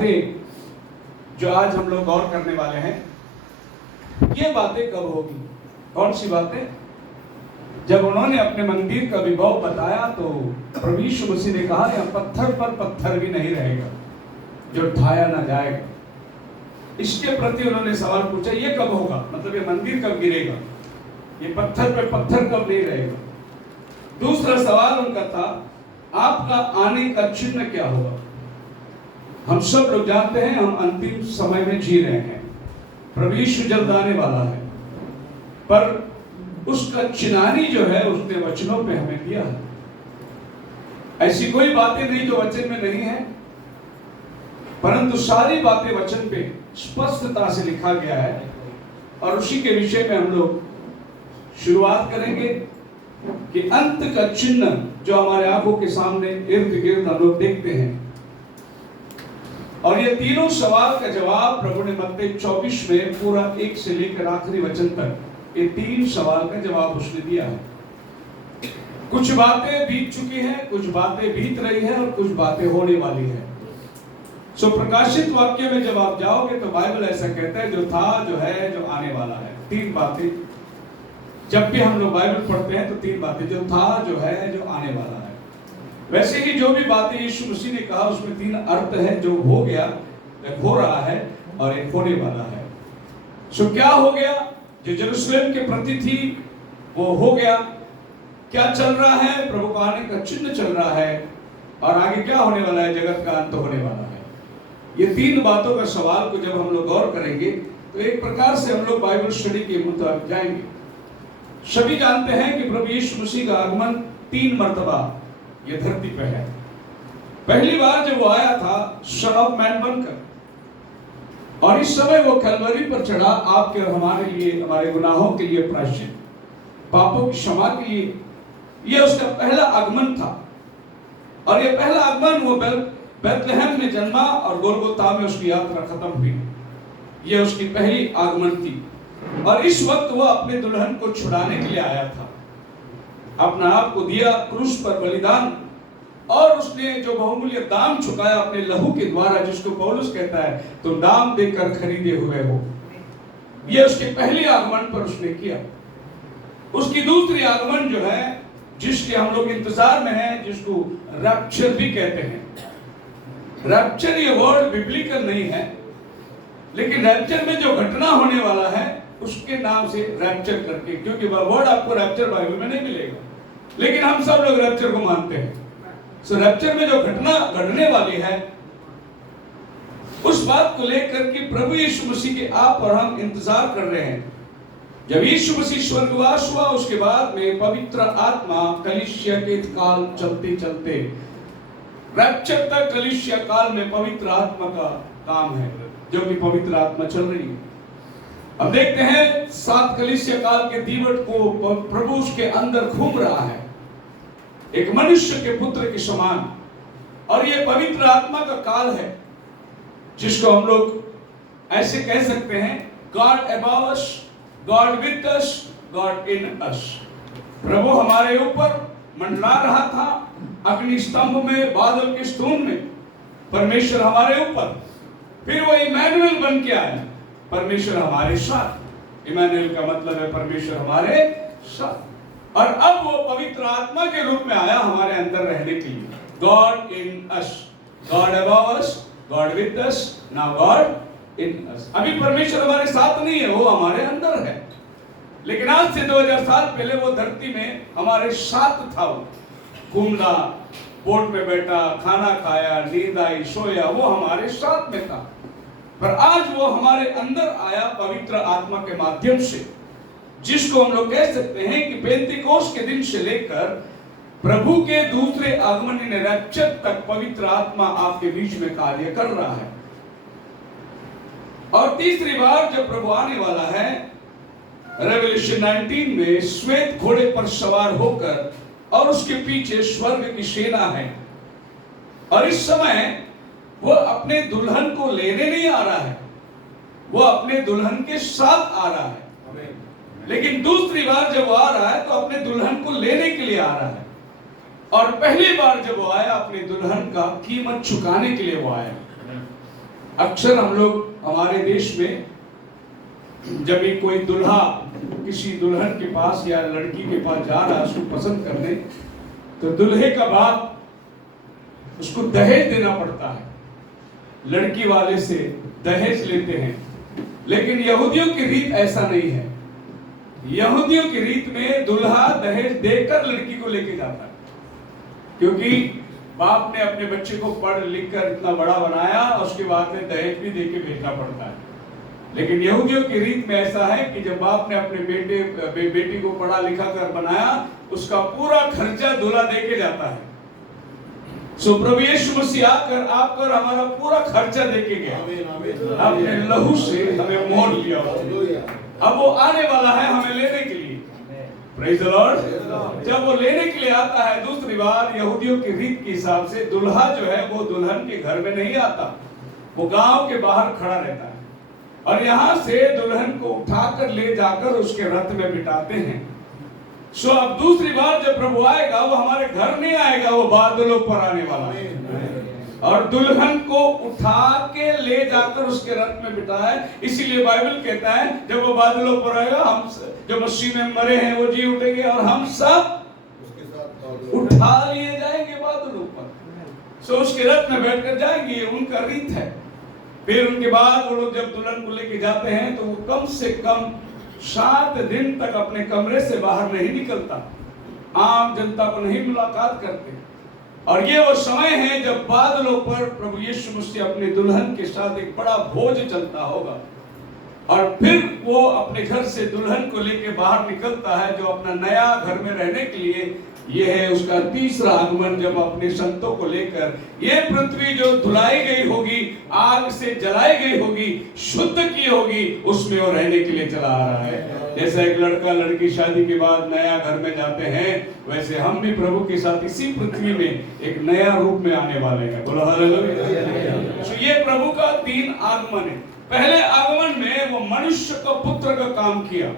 बातें जो आज हम लोग गौर करने वाले हैं, ये बातें कब होगी? कौन सी बातें? जब उन्होंने अपने मंदिर का विभव बताया तो प्रभु यीशु मसीह ने कहा, यह पत्थर पर पत्थर भी नहीं रहेगा जो ढाया ना जाएगा। इसके प्रति उन्होंने सवाल पूछा, ये कब होगा? मतलब ये मंदिर कब गिरेगा, ये पत्थर पे पत्थर कब नहीं रहेगा। दूसरा सवाल उनका था, आपका आने का चिन्ह क्या होगा? हम सब लोग जानते हैं हम अंतिम समय में जी रहे हैं, प्रभु यीशु जल्द आने वाला है, पर उसका चिन्हानी जो है उसने वचनों पे हमें दिया है। ऐसी कोई बातें नहीं जो वचन में नहीं है, परंतु सारी बातें वचन पे स्पष्टता से लिखा गया है। और उसी के विषय में हम लोग शुरुआत करेंगे कि अंत का चिन्ह जो हमारे आंखों के सामने इर्द गिर्द हम लोग देखते हैं। और ये तीनों सवाल का जवाब प्रभु ने मत्ती 24 में पूरा 1 से लेकर आखिरी वचन तक ये 3 सवाल का जवाब उसने दिया है। कुछ बातें बीत चुकी हैं, कुछ बातें बीत रही हैं और कुछ बातें होने वाली हैं। सो प्रकाशित वाक्य में जब आप जाओगे तो बाइबल ऐसा कहता है, जो था, जो है, जो आने वाला है। 3 बातें जब भी हम लोग बाइबल पढ़ते हैं तो 3 बातें, जो था, जो है, जो आने वाला है। वैसे ही जो भी बातें यीशु मसीह ने कहा उसमें 3 अर्थ है, जो हो गया, एक हो रहा है और एक होने वाला है। सो क्या हो गया? जो यरूशलेम के प्रति थी वो हो गया। क्या चल रहा है? प्रभु का आने का चिन्ह चल रहा है। और आगे क्या होने वाला है? जगत का अंत होने वाला है। ये 3 बातों का सवाल को जब हम लोग गौर करेंगे तो एक प्रकार से हम लोग बाइबल स्टडी के मुताबिक जाएंगे। सभी जानते हैं कि प्रभु यीशु मसीह का आगमन 3 मर्तबा ये धरती पे है। पहली बार जब वो आया था सन ऑफ मैन बनकर, और इस समय वो कलवरी पर चढ़ा आपके और हमारे लिए, हमारे गुनाहों के लिए प्रायश्चित, पापों की क्षमा के लिए। ये उसका पहला आगमन था। और ये पहला आगमन वो बेथलेहम में जन्मा और गोलगोथा में उसकी यात्रा खत्म हुई। ये उसकी पहली आगमन थी। और इस वक्त वो अपने दुल्हन को छुड़ाने के लिए आया था। अपना आप को दिया क्रूस पर बलिदान, और उसने जो बहुमूल्य दाम चुकाया अपने लहू के द्वारा, जिसको पौलुस कहता है तुम दाम देकर खरीदे हुए हो। ये उसके पहले आगमन पर उसने किया। उसकी दूसरी आगमन जो है, जिसके हम लोग इंतजार में हैं, जिसको रैप्चर भी कहते हैं। रैप्चर ये वर्ड बिब्लिकल नहीं है, लेकिन रैप्चर में जो घटना होने वाला है उसके नाम से रैप्चर करके, क्योंकि वह वर्ड आपको रैप्चर बाइबल में नहीं मिलेगा, लेकिन हम सब लोग रैप्चर को मानते हैं। सो रैप्चर में जो घटना घटने वाली है, उस बात को लेकर कि प्रभु यीशु मसीह के आप और हम इंतजार कर रहे हैं। जब यीशु मसीह स्वर्गवास हुआ उसके बाद में पवित्र आत्मा कलीसिया के काल चलते चलते रैप्चर तक, कलीसिया काल में पवित्र आत्मा का काम है, जो कि पवित्र आत्मा चल रही है। अब देखते हैं 7 कलीसिया काल के दीवट को प्रभु उसके अंदर घूम रहा है, एक मनुष्य के पुत्र के समान। और ये पवित्र आत्मा का काल है, जिसको हम लोग ऐसे कह सकते हैं, God above us, God with us, God in us. प्रभु हमारे ऊपर मंडरा रहा था, अग्नि स्तंभ में, बादल के स्तून में परमेश्वर हमारे ऊपर। फिर वो इमैनुएल बन के आया, परमेश्वर हमारे साथ। इमैनुएल का मतलब है परमेश्वर हमारे साथ। और अब वो पवित्र आत्मा के रूप में आया हमारे अंदर रहने के लिए। God in us, God above us, God with us, now God in us. अभी परमेश्वर हमारे साथ नहीं है, वो हमारे अंदर है, लेकिन आज से 2000 साल पहले वो धरती में हमारे साथ था। वो घूमना, बोट में बैठा, खाना खाया, नींद आई, सोया, वो हमारे साथ में था। पर आज वो हमारे अंदर आया पवित्र आत्मा के माध्यम से, जिसको हम लोग कह सकते हैं कि पेंतिकोस्त के दिन से लेकर प्रभु के दूसरे आगमन रैप्चर तक पवित्र आत्मा आपके बीच में कार्य कर रहा है। और तीसरी बार जब प्रभु आने वाला है, रेवलेशन 19 में श्वेत घोड़े पर सवार होकर, और उसके पीछे स्वर्ग की सेना है। और इस समय वो अपने दुल्हन को लेने नहीं आ रहा है, वो अपने दुल्हन के साथ आ रहा है। लेकिन दूसरी बार जब वो आ रहा है तो अपने दुल्हन को लेने के लिए आ रहा है। और पहली बार जब वो आया, अपने दुल्हन का कीमत चुकाने के लिए वो आया। अक्सर हम लोग हमारे देश में जब भी कोई दुल्हा किसी दुल्हन के पास या लड़की के पास जा रहा है उसको पसंद करने, तो दूल्हे का बाप उसको दहेज देना पड़ता है, लड़की वाले से दहेज लेते हैं। लेकिन यहूदियों की रीत ऐसा नहीं है। यहूदियों की रीत में दूल्हा दहेज देकर लड़की को लेके जाता है, क्योंकि बाप ने अपने बच्चे को पढ़ लिख कर इतना बड़ा बनाया, उसके बाद में दहेज भी देके भेजना पड़ता है। लेकिन यहूदियों की रीत में ऐसा है कि जब बाप ने अपने बेटी को पढ़ा लिखा कर बनाया, उसका पूरा खर्चा दूल्हा देके जाता है। सो प्रभु यीशु मसीह आकर आपकर हमारा पूरा खर्चा देके गया, अपने लहू से हमें मोल लिया। अब वो आने वाला है हमें लेने के लिए। Praise the Lord. जब वो लेने के लिए आता है दूसरी बार, यहूदियों की रीत के हिसाब से दुल्हा जो है वो दुल्हन के घर में नहीं आता, वो गांव के बाहर खड़ा रहता है और यहाँ से दुल्हन को उठाकर ले जाकर उसके रथ में बिठाते हैं। सो अब दूसरी बार जब प्रभु आएगा वो हमारे घर नहीं आएगा, वो बादलों पर आने वाला है और दुल्हन को उठा के ले जाकर उसके रथ में बिठाए। इसीलिए बाइबल कहता है जब वो बादलों पर आएगा, हम जो मसीह में मरे हैं वो जी उठेंगे और हम सब उसके साथ उठा लिए जाएंगे बादलों पर। सो उसके रथ में बैठकर जाएंगे, ये उनका रीत है। फिर उनके बाद वो लोग जब दुल्हन को लेके जाते हैं तो वो कम से कम 7 दिन तक अपने कमरे से बाहर नहीं निकलता, आम जनता को नहीं मुलाकात करते। और ये वो समय है जब बादलों पर प्रभु यीशु मसीह अपने दुल्हन के साथ एक बड़ा भोज चलता होगा और फिर वो अपने घर से दुल्हन को लेके बाहर निकलता है, जो अपना नया घर में रहने के लिए। ये है उसका तीसरा आगमन, जब अपने संतों को लेकर ये पृथ्वी जो धुलाई गई होगी, आग से जलाई गई होगी, शुद्ध की होगी, उसमें वो रहने के लिए चला आ रहा है। जैसा एक लड़का लड़की शादी के बाद नया घर में जाते हैं, वैसे हम भी प्रभु के साथ इसी पृथ्वी में एक नया रूप में आने वाले हैं। बोलो हालेलुया। तो ये प्रभु का 3 आगमन है। पहले आगमन में वो मनुष्य का पुत्र का काम किया,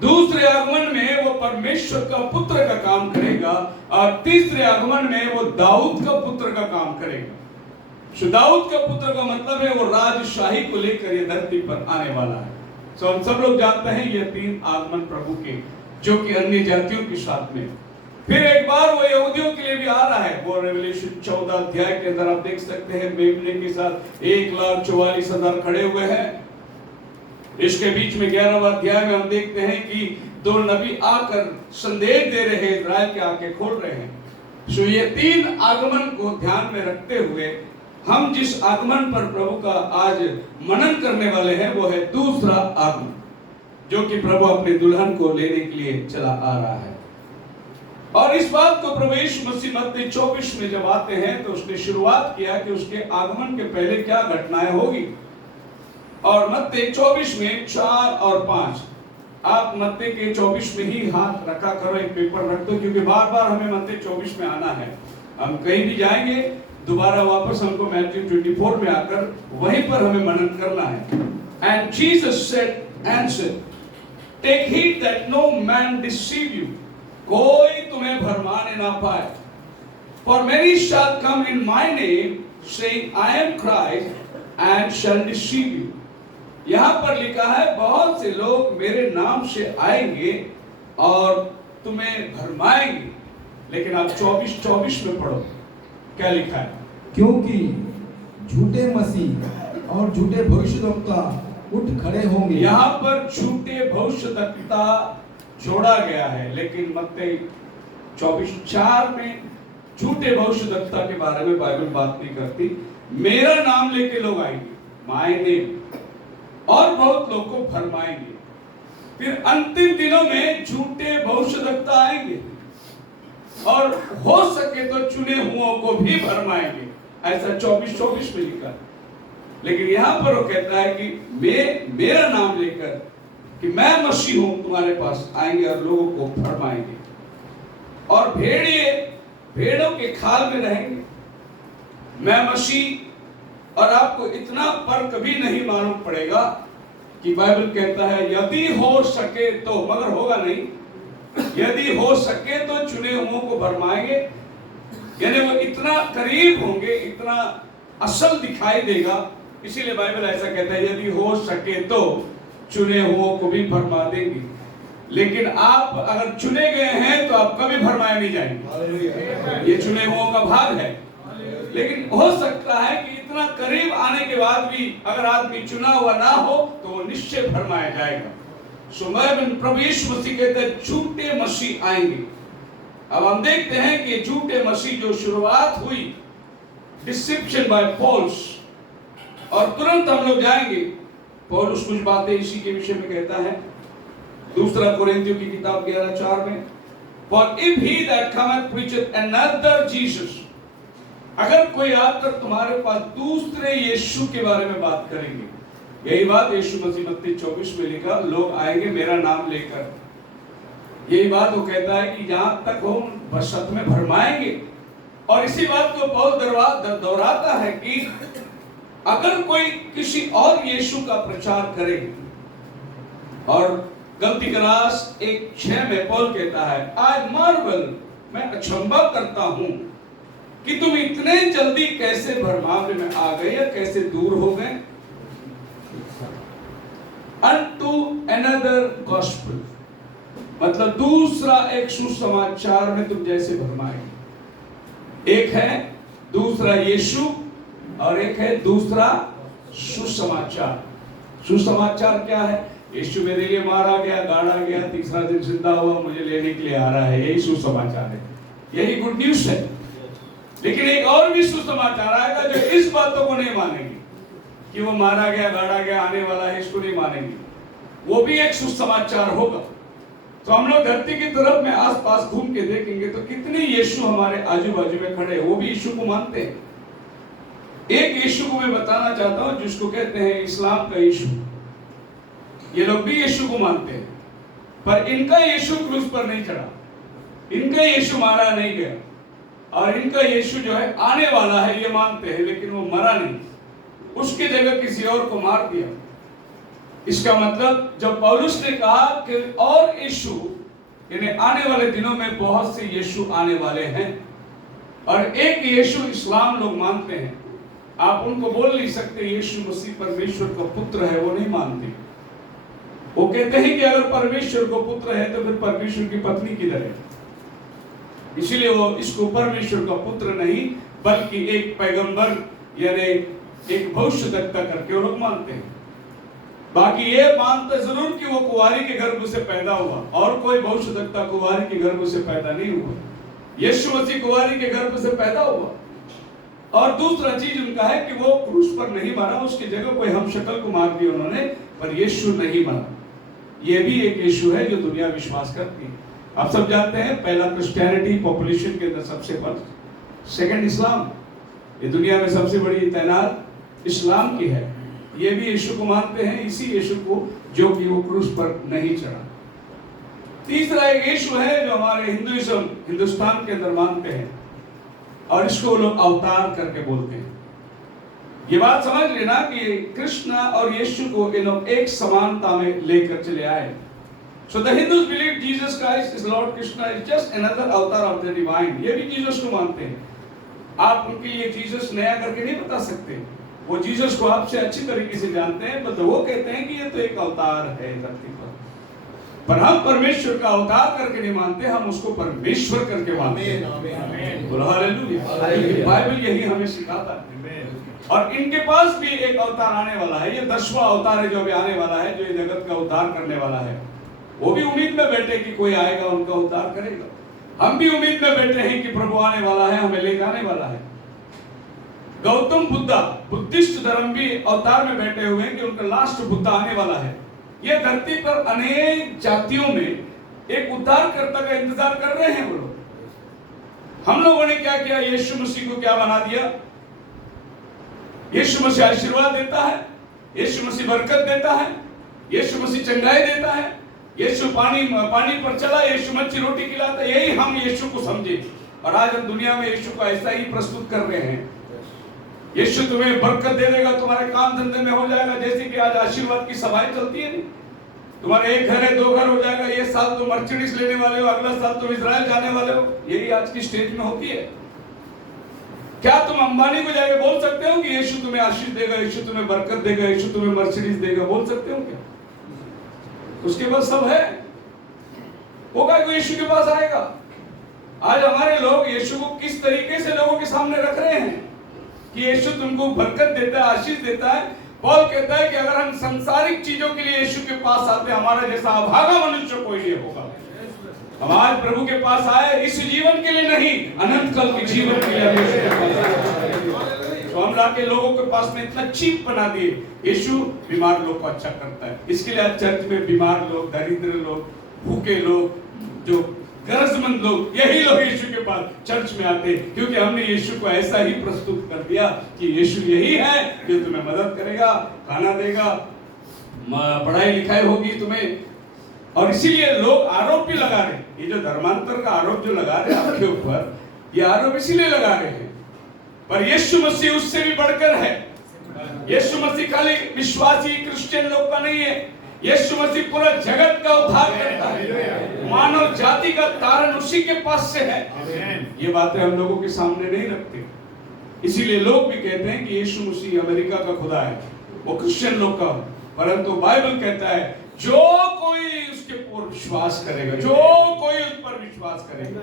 दूसरे आगमन में वो परमेश्वर का पुत्र का काम करेगा और तीसरे आगमन में वो दाऊद का पुत्र का काम करेगा। दाऊद का पुत्र का मतलब है वो राजशाही को लेकर ये धरती पर आने वाला है। सो हम सब लोग जानते हैं ये 3 आगमन प्रभु के, जो कि अन्य जातियों के साथ में। फिर एक बार वो यहूदियों के लिए भी आ रहा है। वो रेवलेशन 14 अध्याय के अंदर आप देख सकते हैं, मेमने के साथ 1,44,000 खड़े हुए हैं। इसके बीच में 11वां अध्याय में हम देखते हैं कि 2 नबी आकर संदेश दे रहे हैं, इस्राएल के आंखें खोल रहे हैं। सो ये 3 आगमन को ध्यान में रखते हुए हम जिस आगमन पर प्रभु का आज मनन करने वाले हैं वो है दूसरा आगमन, जो कि प्रभु अपने दुल्हन को लेने के लिए चला आ रहा है। और इस बात को प्रभु यीशु मसीह मत्ती 24 में जब आते हैं तो उसने शुरुआत किया कि उसके आगमन के पहले क्या घटनाएं होगी। और मत्ती 24 में 4 और 5, आप मत्ती के 24 में ही हाथ रखा करो, एक पेपर रख दो, क्योंकि बार बार हमें मत्ती 24 में आना है। हम कहीं भी जाएंगे दोबारा वापस हमको मैथ्यू 24 में आकर वहीं पर हमें मनन करना है। And Jesus said answer, take heed that no man deceive you, कोई तुम्हें भरमाने ना पाए। For many shall come in my name saying I am Christ and shall deceive you. यहां पर लिखा है बहुत से लोग मेरे नाम से आएंगे और तुम्हें भरमाएंगे। लेकिन आप 24 में पढ़ो क्या लिखा है, क्योंकि झूठे मसीह और झूठे भविष्यद्वक्ता उठ खड़े होंगे। यहाँ पर झूठे भविष्यद्वक्ता जोड़ा गया है, लेकिन मत्ती 24:4 में झूठे भविष्यद्वक्ता के बारे में बाइबल बात नहीं करती। मेरा नाम लेके लोग आएंगे, माय नेम, और बहुत लोग को भरमाएंगे। फिर अंतिम दिनों में झूठे भविष्यद्वक्ता आएंगे और हो सके तो चुने हुओं को भी भरमाएंगे। ऐसा 24 में लिखा। लेकिन यहां पर वो कहता है कि मेरा नाम लेकर कि मैं मसीह हूं तुम्हारे पास आएंगे और लोगों को भरमाएंगे। और भेड़िए भेड़ों के खाल में रहेंगे। मैं मसीह, और आपको इतना पर कभी नहीं मालूम पड़ेगा कि बाइबल कहता है यदि हो सके तो, मगर होगा नहीं, यदि हो सके तो चुने हुओं को भरमाएंगे। यानी वो इतना करीब होंगे, इतना असल दिखाई देगा इसीलिए बाइबल ऐसा कहता है यदि हो सके तो चुने हुओं को भी भरमा देंगे। लेकिन आप अगर चुने गए हैं तो आप कभी भरमाए नहीं जाएंगे, ये चुने हुओं का भाग है। लेकिन हो सकता है कि इतना करीब आने के बाद भी अगर आदमी चुना हुआ ना हो तो वो निश्चय भरमाया जाएगा। प्रभु यीशु मसीह कहते हैं झूठे मसीह आएंगे। अब हम देखते हैं कि झूठे मसीह जो शुरुआत हुई डिसेप्शन बाय पॉल्स, और तुरंत हम लोग जाएंगे, पौलुस कुछ बातें इसी के विषय में कहता है दूसरा कोरिन्थियों की किताब 11:4 में, For if he that cometh preacheth another Jesus, अगर कोई आकर तुम्हारे पास दूसरे यीशु के बारे में बात करेंगे, यही बात यीशु मसीह मत्ती 24 में लिखा, लोग आएंगे मेरा नाम लेकर, यही बात वो कहता है कि जहां तक हो बसत में भरमाएंगे। और इसी बात को पौल दोहराता है कि अगर कोई किसी और यीशु का प्रचार करे, और गलती का रास 1:6 में पौल कहता है आज मार्वल, मैं अचंभा करता हूं कि तुम इतने जल्दी कैसे भरमावे में आ गए या कैसे दूर हो गए। Unto another gospel, मतलब दूसरा एक सुसमाचार में तुम जैसे भरमाए। एक है दूसरा यीशु और एक है दूसरा सुसमाचार। सुसमाचार क्या है? यीशु मेरे लिए मारा गया, गाड़ा गया, तीसरा दिन जिंदा हुआ, मुझे लेने के लिए आ रहा है, यही सुसमाचार है, यही गुड न्यूज है। लेकिन एक और भी सुसमाचार आएगा जो इस बातों को नहीं मानेंगे कि वो मारा गया, गाड़ा गया, आने वाला है, इसको नहीं मानेंगे, वो भी एक सुसमाचार होगा। तो हम लोग धरती की तरफ में आसपास घूम के देखेंगे तो कितने यीशु हमारे आजू बाजू में खड़े, वो भी यीशु को मानते हैं। एक यीशु को मैं बताना चाहता हूं जिसको कहते हैं इस्लाम का यीशु, ये लोग भी यीशु को मानते हैं, पर इनका यीशु क्रूस पर नहीं चढ़ा, इनका यीशु मारा नहीं गया, और इनका यीशु जो है आने वाला है ये मानते हैं, लेकिन वो मरा नहीं, उसकी जगह किसी और को मार दिया। इसका मतलब जब पौलुस ने कहा कि और यीशु, यानी आने वाले दिनों में बहुत से यीशु आने वाले हैं, और एक यीशु इस्लाम लोग मानते हैं, आप उनको बोल नहीं सकते यीशु मसीह परमेश्वर का पुत्र है, वो नहीं मानते। वो कहते हैं कि अगर परमेश्वर को पुत्र है तो फिर परमेश्वर की पत्नी किधर है, इसीलिए वो इसको परमेश्वर का पुत्र नहीं बल्कि एक पैगंबर यानी एक भविष्यद्वक्ता करके वो लोग मानते हैं। बाकी ये मानते जरूर कि वो कुंवारी के गर्भ से पैदा हुआ, और कोई भविष्यद्वक्ता कुंवारी के गर्भ से पैदा नहीं हुआ, यीशु मसीह कुंवारी के गर्भ से पैदा हुआ। और दूसरा चीज उनका है कि वो क्रूस पर नहीं मारा, उसकी जगह कोई हम शक्ल को मार दिया उन्होंने, पर यीशु नहीं मरा। ये भी एक यीशु है जो दुनिया विश्वास करती है। आप सब जानते हैं पहला क्रिश्चियनिटी पॉपुलेशन के अंदर सबसे फर्स्ट, सेकंड इस्लाम, ये दुनिया में सबसे बड़ी तैनात इस्लाम की है, ये भी यीशु को मानते हैं, इसी यीशु को जो कि वो क्रूस पर नहीं चढ़ा। तीसरा एक यीशु है जो हमारे हिंदुइज्म हिंदुस्तान के अंदर मानते हैं, और इसको लोग अवतार करके बोलते हैं। ये बात समझ लेना कि कृष्ण और यीशु को इन लोग एक समानता में लेकर चले आए। So the Hindus believe Jesus Christ is Lord Krishna is just another avatar of the divine. ये भी जीसस को मानते हैं। आप उनके लिए जीसस नया करके नहीं बता सकते, वो जीसस को आपसे अच्छी तरीके से जानते हैं, पर वो कहते हैं कि ये तो एक अवतार है धरती पर हम परमेश्वर का अवतार करके नहीं मानते, हम उसको परमेश्वर करके मानते हैं। हालेलुया। बाइबल यही हमें सिखाता है। और इनके पास भी एक अवतार आने वाला है, ये 10वां अवतार है जो अभी आने वाला है, जो ये जगत का उद्धार करने वाला है। वो भी उम्मीद में बैठे कि कोई आएगा उनका उद्धार करेगा। हम भी उम्मीद में बैठे हैं कि प्रभु आने वाला है, हमें लेकर आने वाला है। गौतम बुद्धा बुद्धिस्ट धर्म भी अवतार में बैठे हुए हैं कि उनका लास्ट बुद्धा आने वाला है। ये धरती पर अनेक जातियों में एक उद्धारकर्ता का इंतजार कर रहे हैं वो लोग। हम लोगों ने क्या किया? यीशु मसीह को क्या बना दिया? यीशु मसीह आशीर्वाद देता है, यीशु मसीह बरकत देता है, यीशु मसीह चंगाई देता है, यीशु पानी पर चला, यीशु मच्छी रोटी खिलाता है, यही हम यीशु को समझे। और आज हम दुनिया में यीशु को ऐसा ही प्रस्तुत कर रहे हैं। यीशु तुम्हें बरकत दे देगा, तुम्हारे काम धंधे में हो जाएगा, जैसे कि आज आशीर्वाद की सभाएं चलती है। तुम्हारे एक घर है, 2 घर हो जाएगा, ये साल तुम मर्सिडीज लेने वाले हो, अगला साल तुम इजराइल जाने वाले हो, यही आज की स्टेज में होती है। क्या तुम अंबानी को जाके बोल सकते हो कि यीशु तुम्हें आशीष देगा, यीशु तुम्हें बरकत देगा, यीशु तुम्हें मर्सिडीज देगा? बोल सकते हो क्या? उसके पास सब है, वो क्या कोई यीशु के पास आएगा? आज हमारे लोग यीशु को किस तरीके से लोगों के सामने रख रहे हैं कि यीशु तुमको बरकत देता है, आशीष देता है। पौल कहता है कि अगर हम सांसारिक चीजों के लिए यीशु के पास आते, हमारा जैसा अभागा मनुष्य कोई नहीं होगा। हम आज प्रभु के पास आए इस जीवन के लिए नहीं, अनंत काल के जीवन के लिए यीशु के पास आए। तो हम लाके लोगों के पास में इतना चीप बना दिए। यीशु बीमार लोग को अच्छा करता है, इसके लिए आज चर्च में बीमार लोग, दरिद्र लोग, भूखे लोग, जो गरजमंद लोग, यही लोग यीशु के पास चर्च में आते, क्योंकि हमने यीशु को ऐसा ही प्रस्तुत कर दिया कि यीशु यही है जो तुम्हें मदद करेगा, खाना देगा, पढ़ाई लिखाई होगी तुम्हें। और इसीलिए लोग आरोप भी लगा रहे, ये जो धर्मांतर का आरोप जो लगा रहे आपके ऊपर, ये आरोप इसीलिए लगा रहे हैं, पर यीशु मसीह उससे भी बढ़कर है। यीशु मसीह खाली विश्वासी क्रिश्चियन लोग का नहीं है, यीशु मसीह पूरा जगत का उद्धार करता है, मानव जाति का तारण उसी के पास से है। ये बातें हम लोगों के सामने नहीं रखते, इसीलिए लोग भी कहते हैं कि यीशु मसीह अमेरिका का खुदा है, वो क्रिश्चियन लोग का। परंतु बाइबल कहता है जो कोई उसके ऊपर विश्वास करेगा, जो कोई उस पर विश्वास करेगा।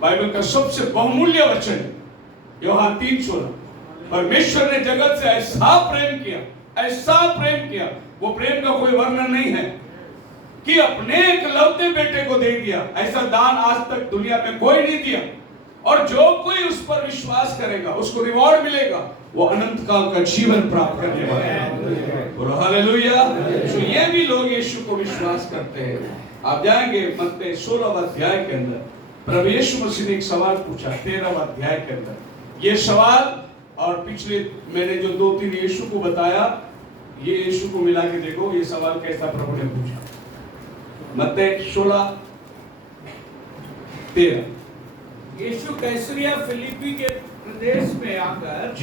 बाइबल का सबसे बहुमूल्य वचन यूहन्ना 3:16, परमेश्वर ने जगत से ऐसा प्रेम किया, ऐसा प्रेम किया, वो प्रेम का कोई वर्णन नहीं है, कि अपने एकलौते बेटे को दे दिया। ऐसा दान आज तक दुनिया में कोई नहीं दिया। और जो कोई उस पर विश्वास करेगा उसको रिवॉर्ड मिलेगा, वो अनंत काल का जीवन प्राप्त करने वाला है। बोलो हालेलुया। तो ये भी लोग यीशु को विश्वास करते हैं। आप जाएंगे मत्ती 16 अध्याय के अंदर, प्रभु यीशु मसीह ने एक सवाल पूछा 13 अध्याय के अंदर। ये सवाल और पिछले मैंने जो 2-3 यीशु को बताया, ये यीशु को मिला के देखो ये सवाल कैसा प्रभु ने पूछा। मत्ती 16:13। यीशु कैसरिया फिलिप्पी के प्रदेश में आकर